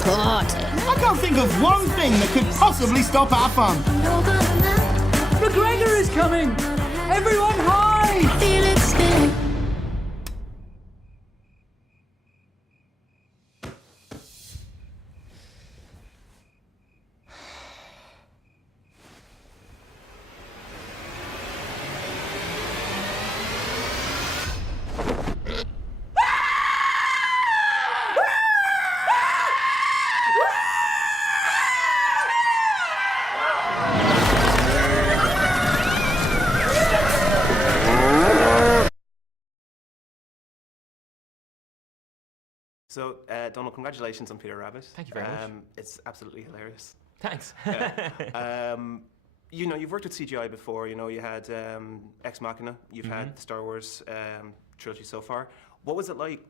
caught. I can't think of one thing that could possibly stop our fun. McGregor is coming! Everyone hide! Feel it still. So, Donald, congratulations on Peter Rabbit. Thank you very much. It's absolutely hilarious. Thanks. You know, you've worked with CGI before. You know, you had Ex Machina. You've had the Star Wars trilogy so far. What was it like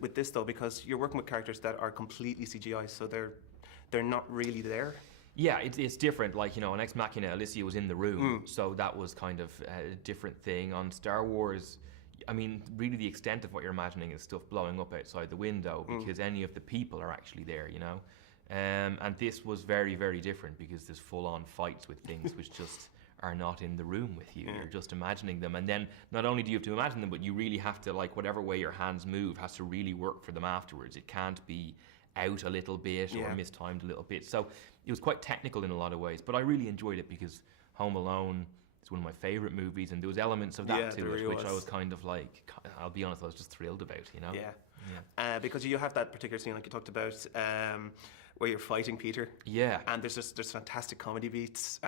with this, though? Because you're working with characters that are completely CGI, so they're not really there. Yeah, it's different. Like, you know, on Ex Machina, Alicia was in the room, so that was kind of a different thing. On Star Wars, I mean, really the extent of what you're imagining is stuff blowing up outside the window because any of the people are actually there, you know? And this was very, very different because there's full-on fights with things which just are not in the room with you. You're just imagining them. And then not only do you have to imagine them, but you really have to, like, whatever way your hands move has to really work for them afterwards. It can't be out a little bit or mistimed a little bit. So it was quite technical in a lot of ways, but I really enjoyed it because Home Alone is one of my favourite movies, and there was elements of that to it, which I was kind of like, I'll be honest, I was just thrilled about, you know? Yeah. Because you have that particular scene, like you talked about, where you're fighting Peter. Yeah. And there's fantastic comedy beats.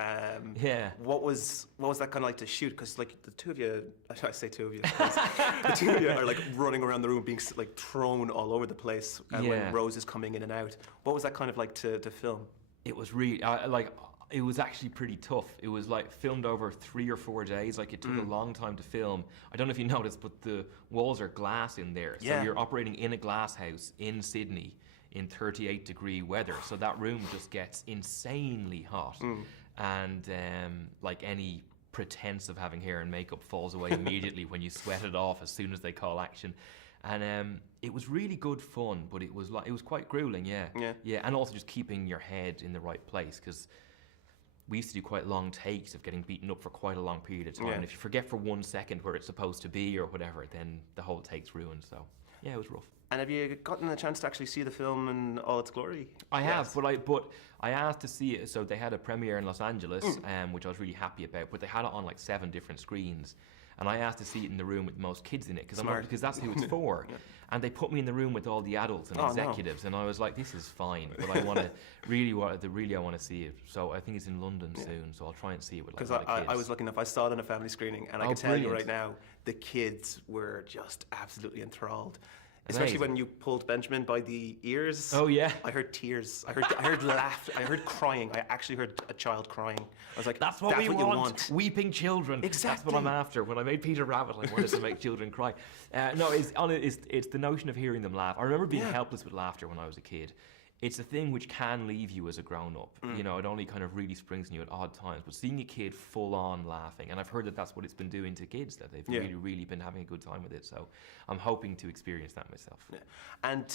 What was that kind of like to shoot? Because like the two of you, I say two of you, the two of you are like running around the room, being like thrown all over the place when Rose is coming in and out. What was that kind of like to film? It was really it was actually pretty tough. It was like filmed over 3 or 4 days. Like it took a long time to film. I don't know if you noticed, but the walls are glass in there. So you're operating in a glass house in Sydney in 38-degree weather. So that room just gets insanely hot. And like any pretense of having hair and makeup falls away immediately when you sweat it off as soon as they call action. And it was really good fun, but it was quite grueling, yeah. And also just keeping your head in the right place, because we used to do quite long takes of getting beaten up for quite a long period of time. And if you forget for 1 second where it's supposed to be or whatever, then the whole take's ruined. So yeah, it was rough. And have you gotten a chance to actually see the film in all its glory? I have, but I asked to see it. So they had a premiere in Los Angeles, which I was really happy about. But they had it on like 7 different screens, and I asked to see it in the room with the most kids in it because that's who it's for. And they put me in the room with all the adults and executives, and I was like, this is fine, but I want to I want to see it. So I think it's in London soon, so I'll try and see it with like a lot of kids. I was lucky enough. I saw it in a family screening, and I can tell you right now, the kids were just absolutely enthralled. Especially when you pulled Benjamin by the ears. Oh yeah. I heard tears. I heard laughter. I heard crying. I actually heard a child crying. I was like, that's what we want. Weeping children. Exactly. That's what I'm after. When I made Peter Rabbit, I wanted to make children cry. No, it's the notion of hearing them laugh. I remember being helpless with laughter when I was a kid. It's a thing which can leave you as a grown-up. You know, it only kind of really springs in you at odd times. But seeing a kid full-on laughing, and I've heard that that's what it's been doing to kids, that they've really, really been having a good time with it. So I'm hoping to experience that myself. Yeah. And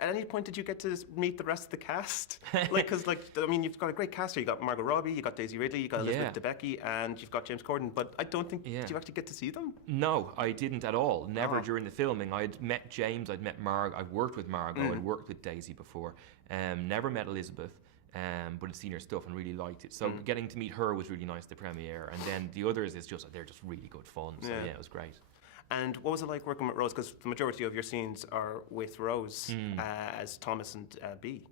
at any point did you get to meet the rest of the cast? Because I mean, you've got a great cast here. You got Margot Robbie, you got Daisy Ridley, you got Elizabeth Debicki, and you've got James Corden. But I don't think did you actually get to see them? No, I didn't at all. Never during the filming. I'd met James, I'd met Margot, I've worked with Margot, I'd worked with Daisy before. Never met Elizabeth, but had seen her stuff and really liked it. So getting to meet her was really nice, the premiere. And then the others they're just really good fun. So yeah, it was great. And what was it like working with Rose? Because the majority of your scenes are with Rose as Thomas and Bea.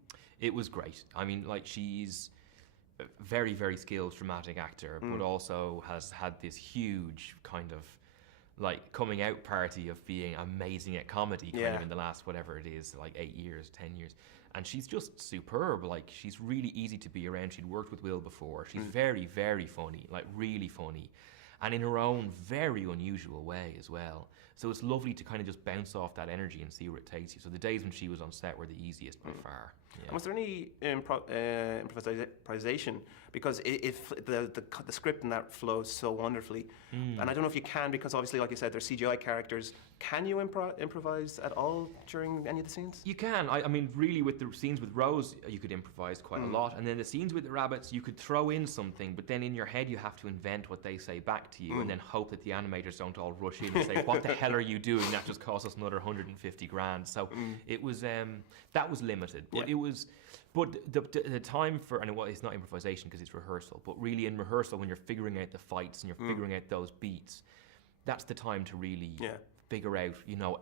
It was great. I mean, like, she's a very, very skilled dramatic actor, but also has had this huge kind of like coming out party of being amazing at comedy kind of in the last, whatever it is, like 8 years, 10 years. And she's just superb. Like, she's really easy to be around. She'd worked with Will before. She's very, very funny, like really funny. And in her own very unusual way as well. So it's lovely to kind of just bounce off that energy and see where it takes you. So the days when she was on set were the easiest by far. And was there any improvisation? Because if the script in that flows so wonderfully, and I don't know if you can, because obviously, like you said, they're CGI characters. Can you improvise at all during any of the scenes? You can. I mean, really, with the scenes with Rose, you could improvise quite a lot, and then the scenes with the rabbits, you could throw in something, but then in your head, you have to invent what they say back to you, and then hope that the animators don't all rush in and say, "What the hell are you doing? That just cost us another 150 grand." So it was that was limited, but it was. But the time for, and it's not improvisation because it's rehearsal, but really in rehearsal when you're figuring out the fights and you're figuring out those beats, that's the time to really figure out,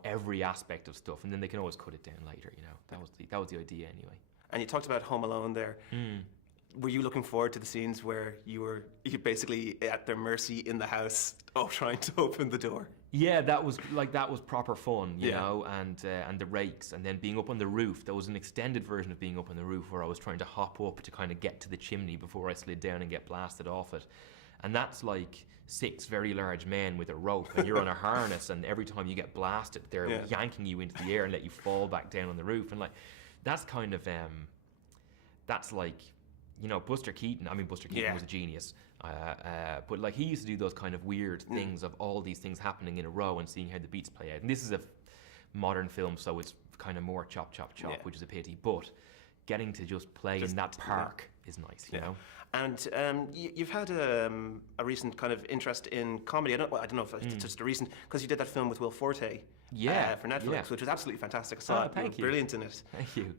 every aspect of stuff, and then they can always cut it down later. That was the idea anyway. And you talked about Home Alone there. Were you looking forward to the scenes where you basically at their mercy in the house, trying to open the door? Yeah, that was proper fun, you know, and the rakes, and then being up on the roof. There was an extended version of being up on the roof where I was trying to hop up to kind of get to the chimney before I slid down and get blasted off it. And that's like 6 very large men with a rope, and you're on a harness, and every time you get blasted, they're yanking you into the air and let you fall back down on the roof. And like, that's kind of, that's like, Buster Keaton. I mean, Buster Keaton was a genius. But like, he used to do those kind of weird things of all these things happening in a row and seeing how the beats play out. And this is a modern film, so it's kind of more chop, chop, chop, which is a pity. But getting to just play in that park is nice, you know. And you've had a recent kind of interest in comedy. I don't know if it's just a recent, because you did that film with Will Forte for Netflix, which was absolutely fantastic. I saw it. Thank you. Brilliant in it. Thank you.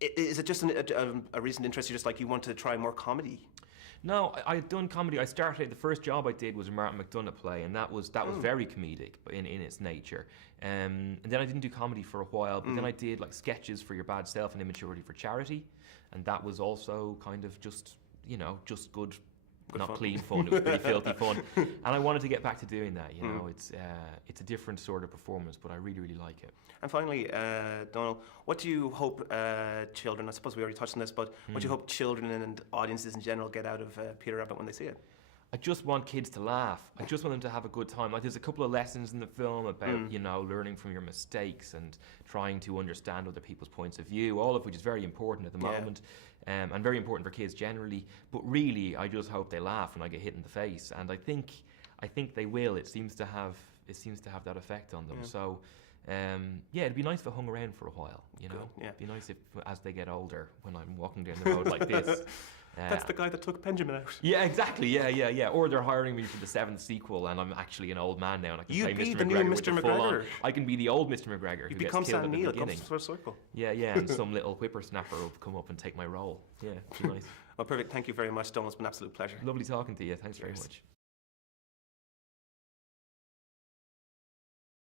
Is it just a recent interest? You just like, you want to try more comedy? No, I'd done comedy. I started, the first job I did was a Martin McDonagh play, and that was very comedic in its nature. And then I didn't do comedy for a while, but then I did like sketches for Your Bad Self and Immaturity for Charity, and that was also kind of just good. Not fun. Clean fun. It was pretty filthy fun, and I wanted to get back to doing that. It's a different sort of performance, but I really, really like it. And finally, Domhnall, what do you hope children? I suppose we already touched on this, but what do you hope children and audiences in general get out of Peter Rabbit when they see it? I just want kids to laugh. I just want them to have a good time. Like, there's a couple of lessons in the film about learning from your mistakes and trying to understand other people's points of view, all of which is very important at the moment. And very important for kids generally, but really, I just hope they laugh when I get hit in the face, and I think they will. It seems to have that effect on them. So, it'd be nice if it hung around for a while. It'd be nice if, as they get older, when I'm walking down the road like this. That's the guy that took Benjamin out. Yeah, exactly. Yeah. Or they're hiring me for the 7th sequel, and I'm actually an old man now, and I can play You'd be Mr. the McGregor new with Mr. the full McGregor. on. I can be the old Mr. McGregor. You who become gets killed Sam at the Neill. It beginning. comes full circle. Yeah, and some little whippersnapper will come up and take my role. Yeah, it'd be nice. Well, perfect. Thank you very much, Domhnall. It's been an absolute pleasure. Lovely talking to you. Thanks very much.